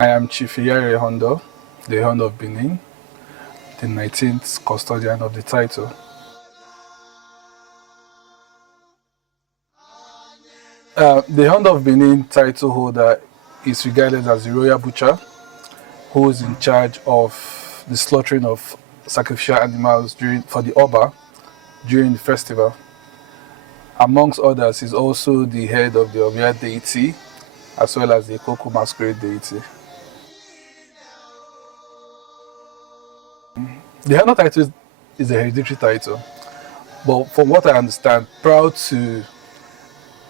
I am Chief Iyare Hondo, the Hondo of Benin, the 19th custodian of the title. The Hondo of Benin title holder is regarded as the royal butcher, who is in charge of the slaughtering of sacrificial animals for the Oba during the festival. Amongst others, is also the head of the Obia deity, as well as the Koko masquerade deity. The Hondo title is a hereditary title, but from what I understand, prior to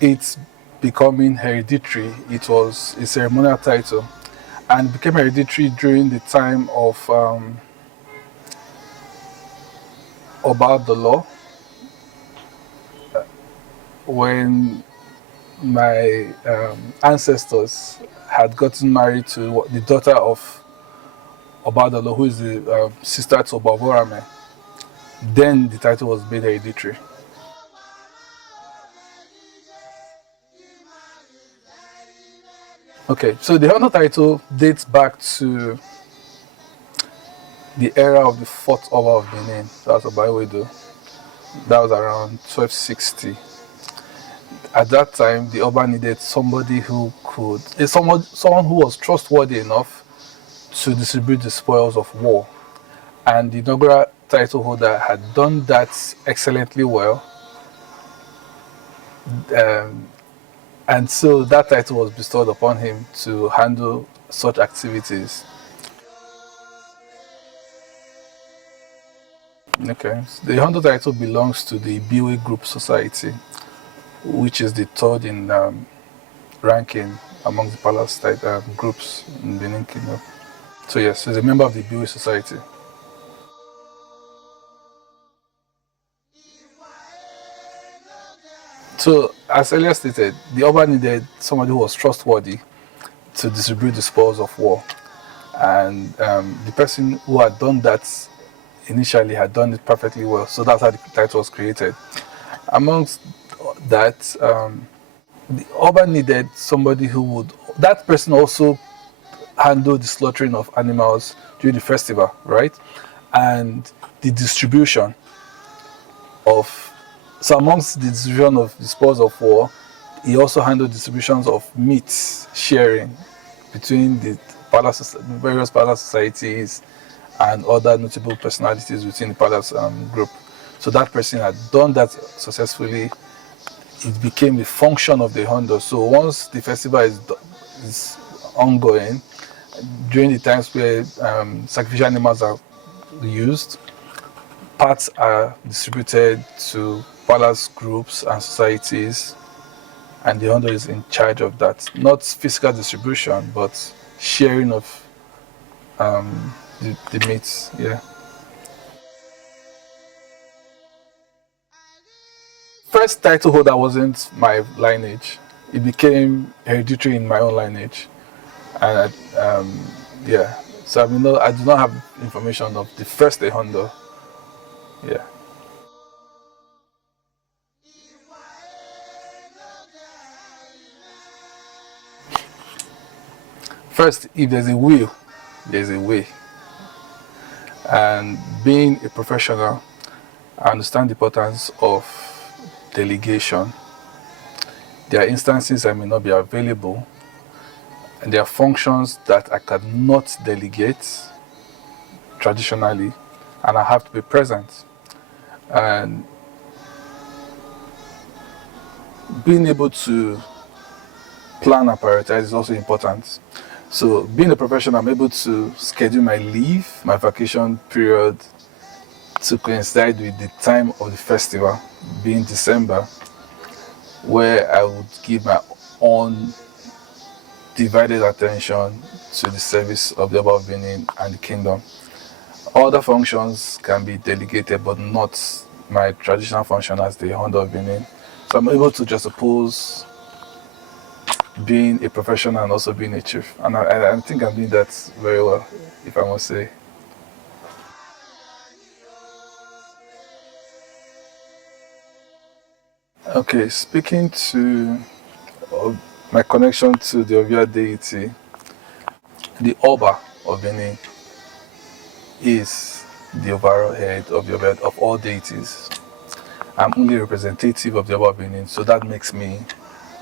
its becoming hereditary, it was a ceremonial title and became hereditary during the time of Oba the Law, when my ancestors had gotten married to the daughter of Oba the Law, who is the sister to Oba Borame. Then the title was made hereditary. Okay, so the Honor title dates back to the era of the fourth Oba of Benin, that's Oba Ewedu. That was around 1260. At that time, the Oba needed somebody who could, someone who was trustworthy enough to distribute the spoils of war. And the inaugural title holder had done that excellently well. And so that title was bestowed upon him to handle such activities. Okay, so the Hondo title belongs to the Biwe Group Society, which is the third in ranking among the palace groups in Benin Kingdom. So yes, he's a member of the Biwe Society. So, as earlier stated, the Oba needed somebody who was trustworthy to distribute the spoils of war. And the person who had done that initially had done it perfectly well. So that's how the title was created. Amongst that, the Oba needed somebody who would, that person also handle the slaughtering of animals during the festival, right? And the distribution of, so amongst the distribution of the spoils of war, he also handled distributions of meat sharing between the various palace societies and other notable personalities within the palace group. So that person had done that successfully. It became the function of the Hondo. So once the festival is ongoing, during the times where sacrificial animals are used, parts are distributed to palace groups and societies, and the Hondo is in charge of that. Not physical distribution, but sharing of the meats. Yeah. First title holder wasn't my lineage. It became hereditary in my own lineage, and yeah. So I do not have information of the first Hondo. Yeah. First, if there's a will, there's a way. And being a professional, I understand the importance of delegation. There are instances I may not be available, and there are functions that I cannot delegate traditionally, and I have to be present. And being able to plan and prioritize is also important. So being a professional, I'm able to schedule my leave, my vacation period, to coincide with the time of the festival, being December, where I would give my own divided attention to the service of the Oba of Benin and the kingdom. Other functions can be delegated, but not my traditional function as the Hondo of Benin. So I'm able to just oppose being a professional and also being a chief. And I think I'm doing that very well, if I must say. Okay, speaking to my connection to the Ovia deity, the Oba of Benin is the overall head of the Oba of all deities. I'm only representative of the Oba of Benin, so that makes me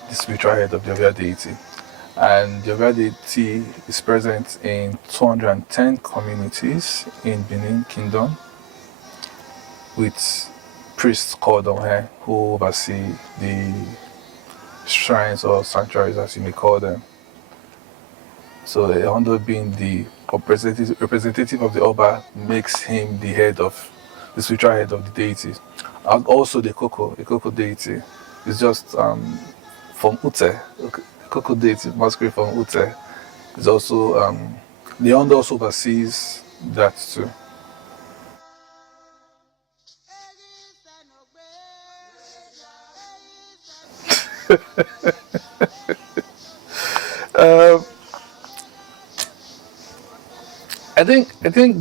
the spiritual head of the Oba deity. And the Oba deity is present in 210 communities in Benin Kingdom, with priests called Ohe who oversee the shrines or sanctuaries, as you may call them. So Ehondo being the representative of the Oba makes him the head of the spiritual head of the deity. And also the Koko deity is just from Ute. Koko deity, masquerade from Ute, is also the Ehondo also oversees that too. Um, I think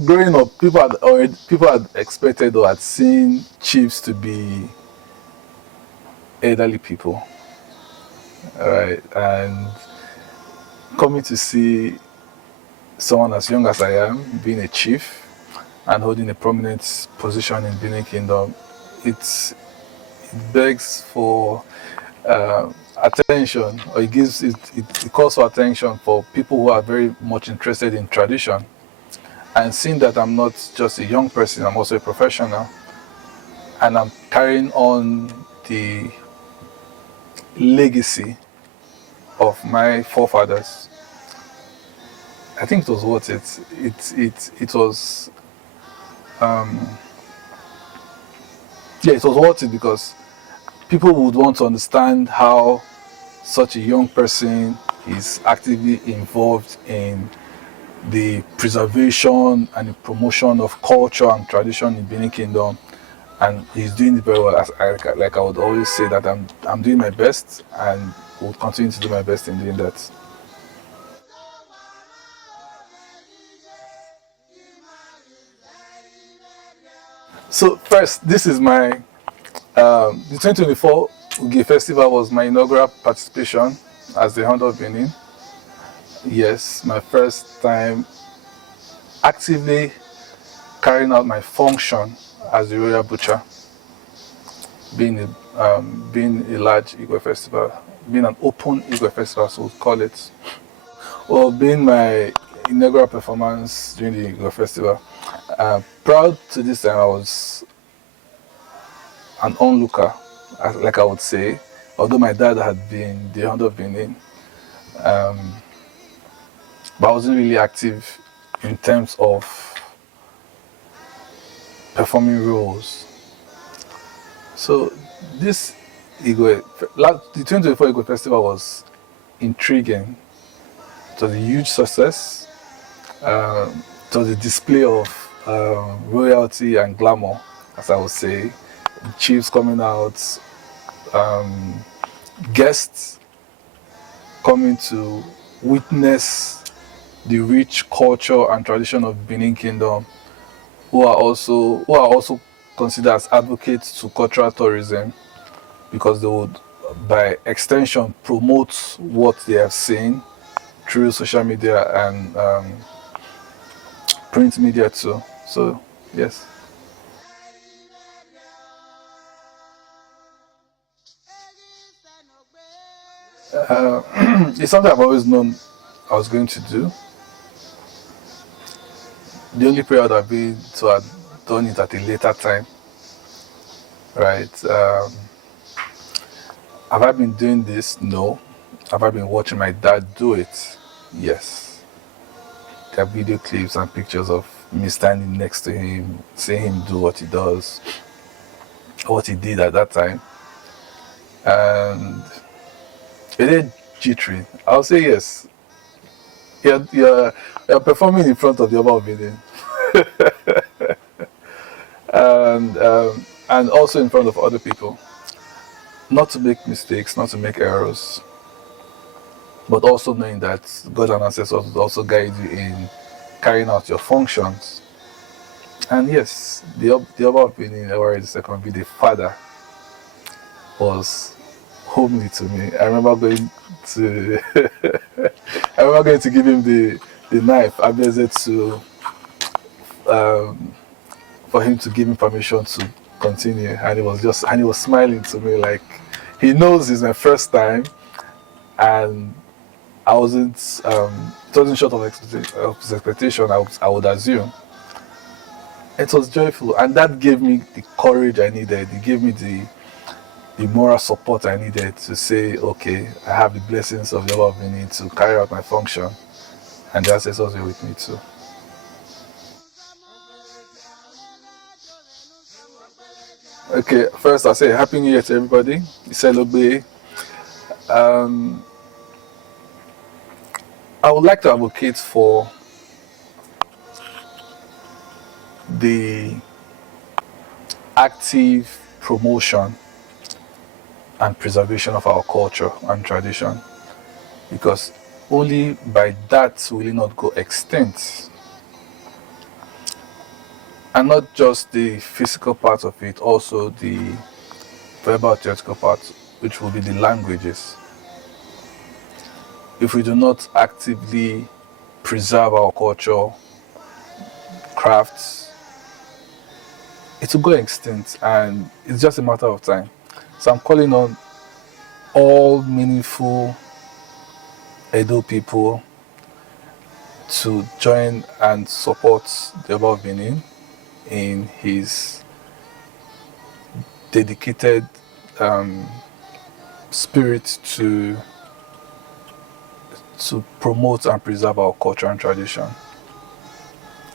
growing up, people had expected or had seen chiefs to be elderly people, right? And coming to see someone as young as I am being a chief and holding a prominent position in Benin Kingdom, it begs for attention, or it calls for attention for people who are very much interested in tradition. And seeing that I'm not just a young person, I'm also a professional, and I'm carrying on the legacy of my forefathers, I think it was worth it. It was yeah, it was worth it because people would want to understand how such a young person is actively involved in the preservation and the promotion of culture and tradition in Benin Kingdom, and he's doing it very well. Like I would always say that I'm doing my best and will continue to do my best in doing that. So first, this is my the 2024 Uge Festival was my inaugural participation as the Hound of Benin. Yes, my first time actively carrying out my function as the royal butcher, being a large Igwe festival, being an open Igwe festival, so we call it. Well, being my inaugural performance during the Igwe festival, proud to this time I was an onlooker, like I would say, although my dad had been the Hound of Benin, but I wasn't really active in terms of performing roles. So this the 2024 Igwe Festival was intriguing. It was a huge success. It was a display of royalty and glamour, as I would say. The chiefs coming out, guests coming to witness the rich culture and tradition of Benin Kingdom, who are also considered as advocates to cultural tourism, because they would, by extension, promote what they have seen through social media and print media too. So yes. It's something I've always known I was going to do. The only prayer I've been to have done it at a later time, right? Have I been doing this? No. Have I been watching my dad do it? Yes. There are video clips and pictures of me standing next to him, seeing him do what he does, what he did at that time. And it is jittery. I'll say yes. You're performing in front of the Oba of Benin, and also in front of other people. Not to make mistakes, not to make errors, but also knowing that God and ancestors will also guide you in carrying out your functions. And yes, the Oba of Benin, Ewari II, be the father, was homely to me. I remember going to I remember going to give him the knife, I visited to for him to give me permission to continue, and he was smiling to me like he knows it's my first time, and I wasn't it wasn't short of his expectation. I would assume it was joyful, and that gave me the courage I needed. It gave me the moral support I needed to say, okay, I have the blessings of the Lord of Benin to carry out my function, and the ancestors were with me too. Okay, first I'll say Happy New Year to everybody. Celebrate. I would like to advocate for the active promotion and preservation of our culture and tradition, because only by that will it not go extinct. And not just the physical part of it, also the verbal theoretical part, which will be the languages. If we do not actively preserve our culture, crafts, it will go extinct, and it's just a matter of time. So I'm calling on all meaningful Edo people to join and support the Oba of Benin in his dedicated spirit to promote and preserve our culture and tradition,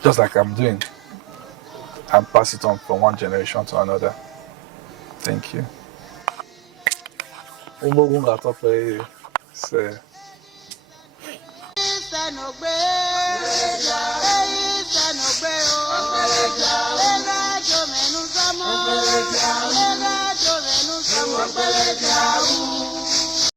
just like I'm doing, and pass it on from one generation to another. Thank you.